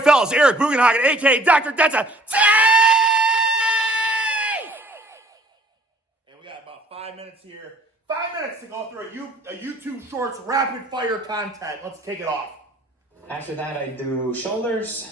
right, fellas, Eric Bugenhagen, a.k.a. Dr. Denza. And we got about 5 minutes here. 5 minutes to go through a YouTube Shorts rapid fire content. Let's kick it off. After that, I do shoulders,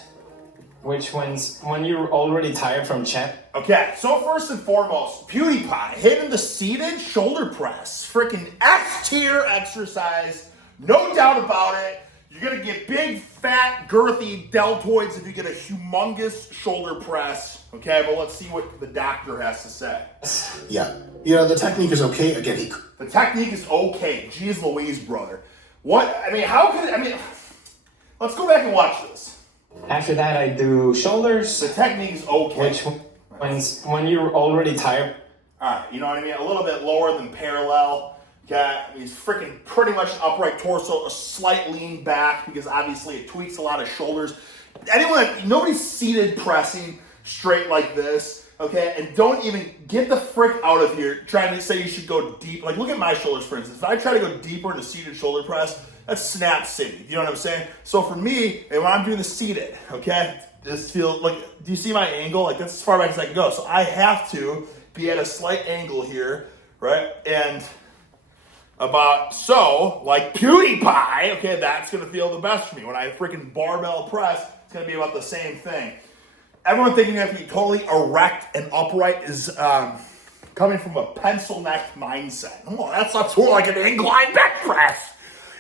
which when you're already tired from chest. Okay, so first and foremost, PewDiePie hitting the seated shoulder press. Freaking S tier exercise. No doubt about it. You're going to get big, fat, girthy deltoids if you get a humongous shoulder press. Okay, but let's see what the doctor has to say. Yeah, the technique is okay. Again, the technique is okay. Jeez Louise, brother. Let's go back and watch this. After that, I do shoulders. The technique is okay. Which when you're already tired. All right, you know what I mean? A little bit lower than parallel. Okay, he's freaking pretty much upright torso, a slight lean back because obviously it tweaks a lot of shoulders. Nobody's seated pressing straight like this, okay? And don't even get the frick out of here trying to say you should go deep. Like, look at my shoulders, for instance. If I try to go deeper in a seated shoulder press, that's snap city. You know what I'm saying? So for me, and when I'm doing the seated, okay, this feels like, do you see my angle? Like, that's as far back as I can go. So I have to be at a slight angle here, right? And about so, like PewDiePie, okay, that's going to feel the best for me. When I freaking barbell press, it's going to be about the same thing. Everyone thinking you have to be totally erect and upright is coming from a pencil neck mindset. Oh, that's not sort of like an incline bench press.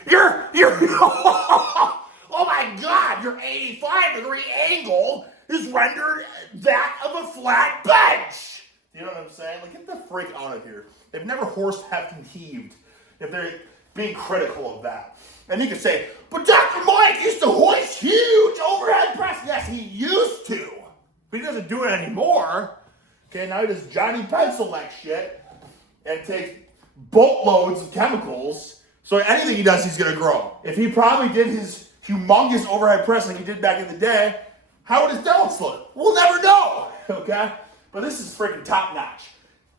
You're oh my God, your 85-degree angle is rendered that of a flat bench. You know what I'm saying? Like, get the freak out of here. They've never horse hefted heaved. If they're being critical of that. And you could say, but Dr. Mike used to hoist huge overhead press. Yes, he used to. But he doesn't do it anymore. Okay, now he does Johnny Pencilneck shit and takes boatloads of chemicals. So anything he does, he's going to grow. If he probably did his humongous overhead press like he did back in the day, how would his delts look? We'll never know. Okay? But this is freaking top notch.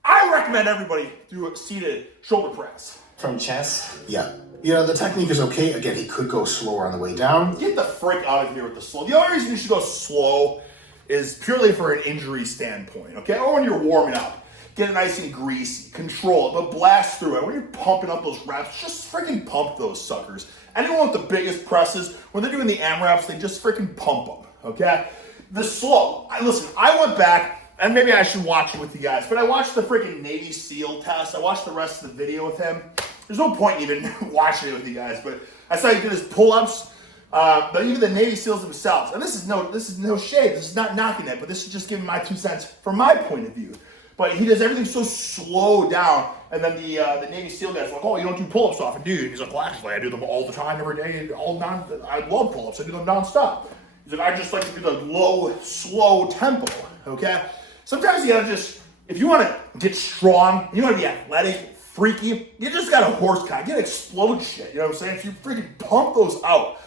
I recommend everybody do a seated shoulder press. From chest? Yeah, the technique is okay. Again, he could go slower on the way down. Get the frick out of here with the slow. The only reason you should go slow is purely for an injury standpoint, okay? Or when you're warming up. Get it nice and greasy. Control it, but blast through it. When you're pumping up those reps, just freaking pump those suckers. Anyone with the biggest presses, when they're doing the AMRAPs, they just freaking pump them, okay? The slow. I went back, and maybe I should watch it with you guys, but I watched the freaking Navy SEAL test. I watched the rest of the video with him. There's no point even watching it with you guys, but I saw he did his pull-ups, but even the Navy SEALs themselves. And this is no shade. This is not knocking it, but this is just giving my 2 cents from my point of view. But he does everything so slow down, and then the Navy SEAL guys are like, oh, you don't do pull-ups often, do you? And he's like, well, actually, I do them all the time, every day, I love pull-ups. I do them nonstop. He's like, I just like to do the low, slow tempo, okay? Sometimes you gotta if you want to get strong, you want to be athletic, freaky, you just gotta horse kind, get explode shit, you know what I'm saying? So you freaking pump those out.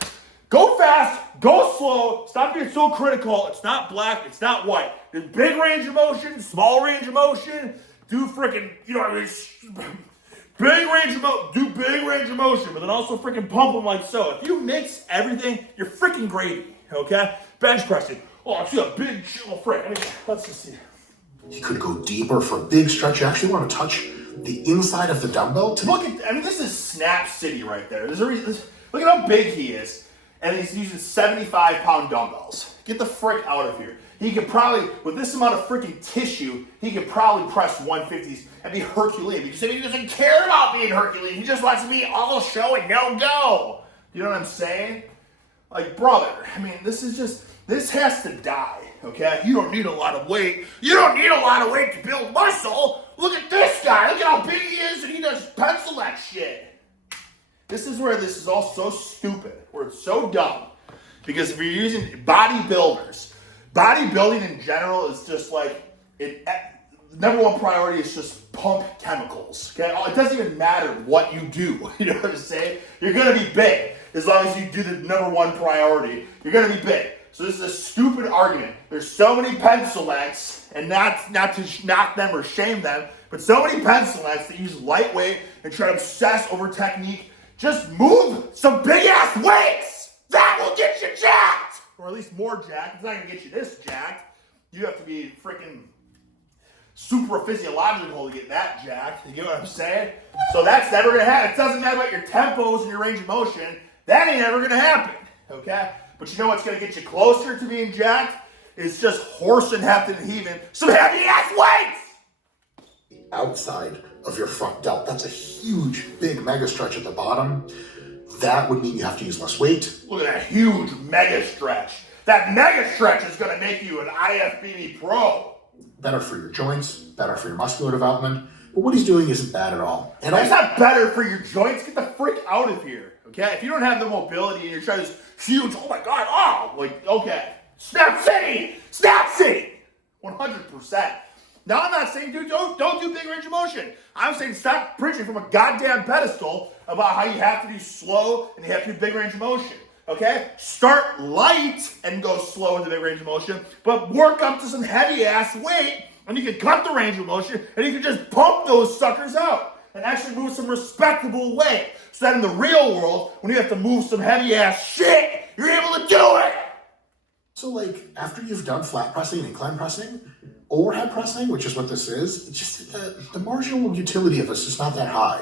Go fast, go slow, stop being so critical. It's not black, it's not white. There's big range of motion, small range of motion, do freaking, big range of motion, but then also freaking pump them like so. If you mix everything, you're freaking gravy, okay? Bench pressing. Oh, I see a big frick. Let's just see. He could go deeper for a big stretch. You actually want to touch the inside of the dumbbell. This is snap city right there. There's a reason. Look at how big he is. And he's using 75-pound dumbbells. Get the frick out of here. He could probably, with this amount of freaking tissue, he could probably press 150s and be Herculean. Because he doesn't care about being Herculean. He just wants to be all show and no go. You know what I'm saying? Like, brother, this has to die. Okay? You don't need a lot of weight. You don't need a lot of weight to build muscle. Look at this guy. Look at how big he is, and he does pencil neck shit. This is where this is all so stupid, where it's so dumb. Because if you're using bodybuilders, bodybuilding in general is just like, number one priority is just pump chemicals. Okay? It doesn't even matter what you do. You know what I'm saying? You're going to be big. As long as you do the number one priority, you're going to be big. So this is a stupid argument. There's so many pencil necks, and not to knock them or shame them, but so many pencil necks that use lightweight and try to obsess over technique. Just move some big ass weights. That will get you jacked, or at least more jacked. It's not gonna get you this jacked. You have to be freaking super physiological to get that jacked. You get what I'm saying? So that's never gonna happen. It doesn't matter about your tempos and your range of motion. That ain't ever gonna happen. Okay? But you know what's gonna get you closer to being jacked? Is just horsing, hefting, and heaving some heavy ass weights! Outside of your front delt, that's a huge, big mega stretch at the bottom. That would mean you have to use less weight. Look at that huge mega stretch. That mega stretch is gonna make you an IFBB pro. Better for your joints, better for your muscular development. But what he's doing isn't bad at all. And That's not better for your joints. Get the frick out of here. Okay? If you don't have the mobility and you're trying to huge, oh my god, oh, like, okay. Snap City! Snap City! 100%. Now, I'm not saying, dude, don't do big range of motion. I'm saying stop preaching from a goddamn pedestal about how you have to do slow and you have to do big range of motion. Okay? Start light and go slow with the big range of motion, but work up to some heavy ass weight, and you can cut the range of motion, and you can just pump those suckers out and actually move some respectable weight. So that in the real world, when you have to move some heavy ass shit, you're able to do it! so, like, after you've done flat pressing and incline pressing, overhead pressing, which is what this is, it's just the marginal utility of this is not that high.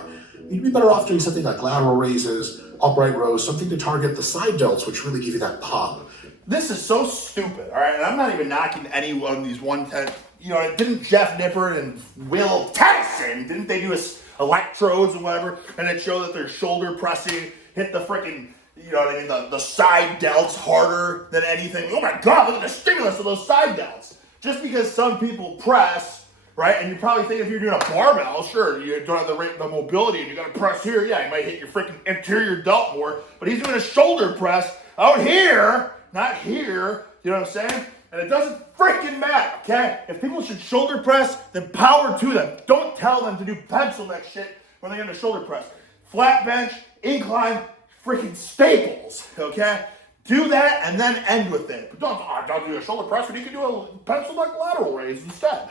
You'd be better off doing something like lateral raises, upright rows, something to target the side delts, which really give you that pop. This is so stupid, all right? And I'm not even knocking any one of these 110. You know, didn't Jeff Nippert and Will Tennyson, didn't they do electrodes and whatever, and it showed that their shoulder pressing hit the freaking, you know what I mean, the side delts harder than anything. Oh my God, look at the stimulus of those side delts. Just because some people press, right, and you probably think if you're doing a barbell, sure, you don't have the mobility and you gotta press here, yeah, you might hit your freaking anterior delt more, but he's doing a shoulder press out here, not here, you know what I'm saying? And it doesn't freaking matter, okay? If people should shoulder press, then power to them. Don't tell them to do pencil neck shit when they're gonna shoulder press. Flat bench, incline, freaking staples, okay? Do that and then end with it. But don't do a shoulder press, but you can do a pencil neck lateral raise instead.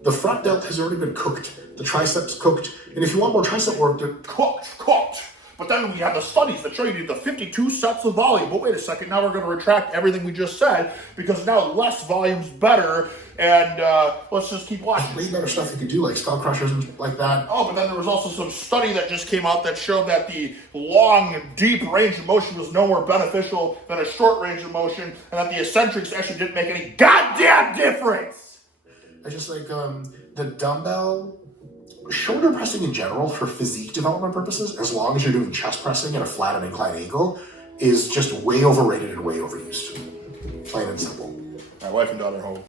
The front delt has already been cooked. The triceps cooked. And if you want more tricep work, Cooked. But then we have the studies that show you need the 52 sets of volume. But wait a second, now we're going to retract everything we just said because now less volume's better. And let's just keep watching. way better stuff you can do, like skull crushers and like that. Oh, but then there was also some study that just came out that showed that the long, deep range of motion was no more beneficial than a short range of motion, and that the eccentrics actually didn't make any goddamn difference. I just like the dumbbell, shoulder pressing in general for physique development purposes, as long as you're doing chest pressing at a flat and inclined angle, is just way overrated and way overused. Plain and simple. My wife and daughter home.